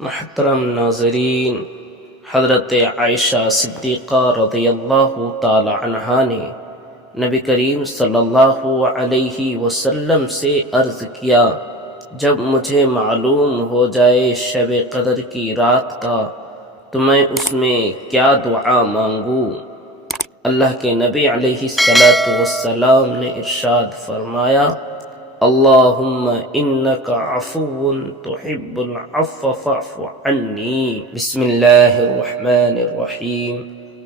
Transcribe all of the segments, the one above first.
محترم ناظرین، حضرت عائشہ صدیقہ رضی اللہ تعالی عنہا نے نبی کریم صلی اللہ علیہ وسلم سے عرض کیا، جب مجھے معلوم ہو جائے شب قدر کی رات کا تو میں اس میں کیا دعا مانگوں؟ اللہ کے نبی علیہ السلام نے ارشاد فرمایا، اللہم انک عفو تحب العفو فاعف عنی۔ بسم اللہ الرحمن الرحیم،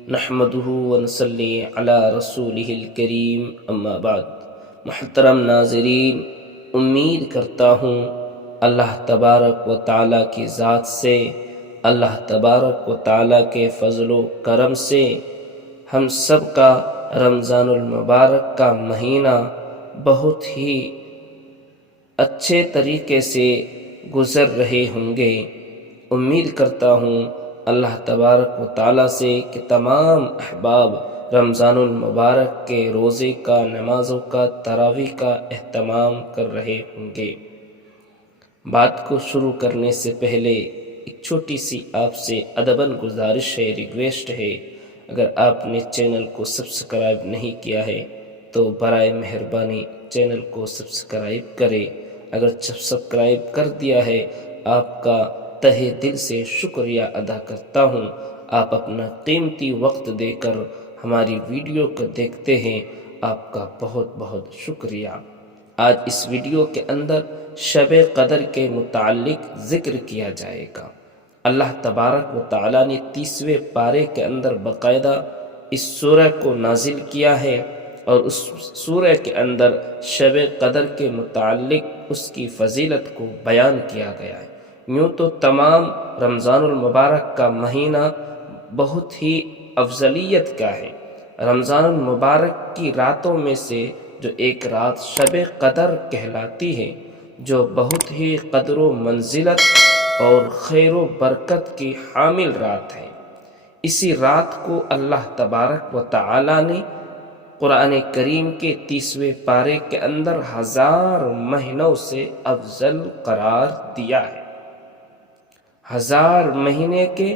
نحمدہ ونصلی علی رسولہ الکریم، اما بعد۔ محترم ناظرین، امید کرتا ہوں اللہ تبارک و تعالیٰ کی ذات سے، اللہ تبارک و تعالیٰ کے فضل و کرم سے ہم سب کا رمضان المبارک کا مہینہ بہت ہی اچھے طریقے سے گزر رہے ہوں گے۔ امید کرتا ہوں اللہ تبارک و تعالیٰ سے کہ تمام احباب رمضان المبارک کے روزے کا، نمازوں کا، تراویح کا اہتمام کر رہے ہوں گے۔ بات کو شروع کرنے سے پہلے ایک چھوٹی سی آپ سے ادباً گزارش ہے، ریکویسٹ ہے، اگر آپ نے چینل کو سبسکرائب نہیں کیا ہے تو برائے مہربانی چینل کو سبسکرائب کرے۔ اگر سبسکرائب کر دیا ہے، آپ کا تہہ دل سے شکریہ ادا کرتا ہوں۔ آپ اپنا قیمتی وقت دے کر ہماری ویڈیو کو دیکھتے ہیں، آپ کا بہت بہت شکریہ۔ آج اس ویڈیو کے اندر شب قدر کے متعلق ذکر کیا جائے گا۔ اللہ تبارک و تعالیٰ نے 30ویں پارے کے اندر باقاعدہ اس سورہ کو نازل کیا ہے، اور اس سورہ کے اندر شب قدر کے متعلق اس کی فضیلت کو بیان کیا گیا ہے۔ یوں تو تمام رمضان المبارک کا مہینہ بہت ہی افضلیت کا ہے۔ رمضان المبارک کی راتوں میں سے جو ایک رات شب قدر کہلاتی ہے، جو بہت ہی قدر و منزلت اور خیر و برکت کی حامل رات ہے، اسی رات کو اللہ تبارک و تعالی نے قرآن کریم کے 30ویں پارے کے اندر 1000 مہینوں سے افضل قرار دیا ہے۔ 1000 مہینے کے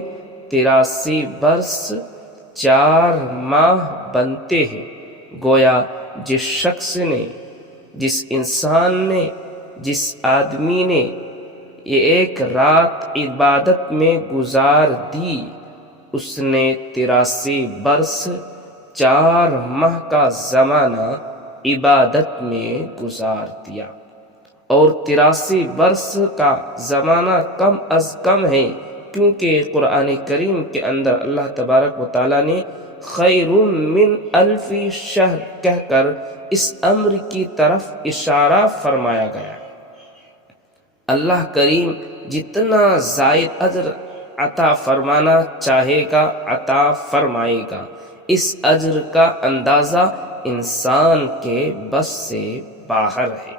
83 برس 4 ماہ بنتے ہیں۔ گویا جس شخص نے، جس انسان نے، جس آدمی نے یہ ایک رات عبادت میں گزار دی، اس نے 83 برس 4 ماہ کا زمانہ عبادت میں گزار دیا، اور 83 برس کا زمانہ کم از کم ہے، کیونکہ قرآن کریم کے اندر اللہ تبارک و تعالیٰ نے خیر من الف شہر کہہ کر اس امر کی طرف اشارہ فرمایا گیا۔ اللہ کریم جتنا زائد اجر عطا فرمانا چاہے گا عطا فرمائے گا۔ اس اجر کا اندازہ انسان کے بس سے باہر ہے۔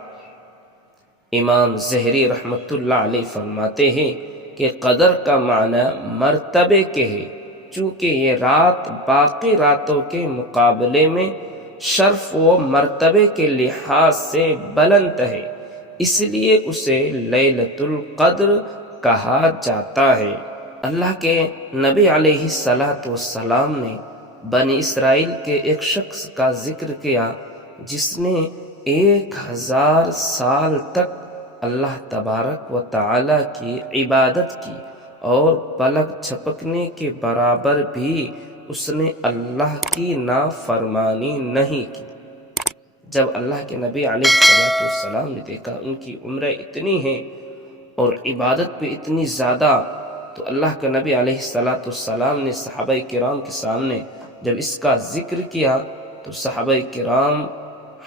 امام زہری رحمۃ اللہ علیہ فرماتے ہیں کہ قدر کا معنی مرتبے کے ہے، چونکہ یہ رات باقی راتوں کے مقابلے میں شرف و مرتبے کے لحاظ سے بلند ہے، اس لیے اسے لیلۃ القدر کہا جاتا ہے۔ اللہ کے نبی علیہ السلام نے بنی اسرائیل کے ایک شخص کا ذکر کیا جس نے 1000 سال تک اللہ تبارک و تعالی کی عبادت کی، اور پلک جھپکنے کے برابر بھی اس نے اللہ کی نافرمانی نہیں کی۔ جب اللہ کے نبی علیہ السلام نے دیکھا ان کی عمریں اتنی ہیں اور عبادت بھی اتنی زیادہ، تو اللہ کے نبی علیہ السلام نے صحابہ کرام کے سامنے جب اس کا ذکر کیا تو صحابہ کرام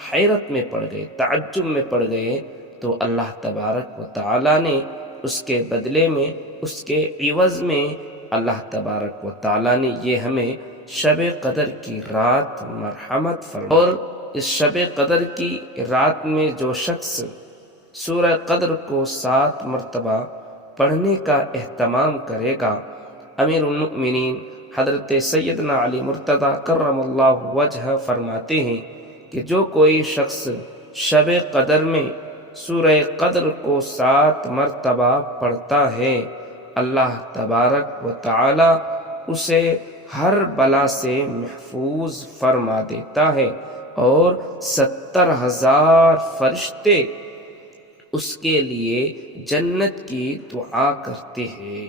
حیرت میں پڑ گئے، تعجب میں پڑ گئے۔ تو اللہ تبارک و تعالیٰ نے اس کے بدلے میں، اس کے عوض میں، اللہ تبارک و تعالیٰ نے یہ ہمیں شب قدر کی رات مرحمت فرمائی۔ اور اس شب قدر کی رات میں جو شخص سورہ قدر کو 7 مرتبہ پڑھنے کا اہتمام کرے گا، امیر المؤمنین حضرت سیدنا علی مرتضی کرم اللہ وجہ فرماتے ہیں کہ جو کوئی شخص شب قدر میں سورہ قدر کو 7 مرتبہ پڑھتا ہے، اللہ تبارک و تعالی اسے ہر بلا سے محفوظ فرما دیتا ہے، اور 70,000 فرشتے اس کے لیے جنت کی دعا کرتے ہیں۔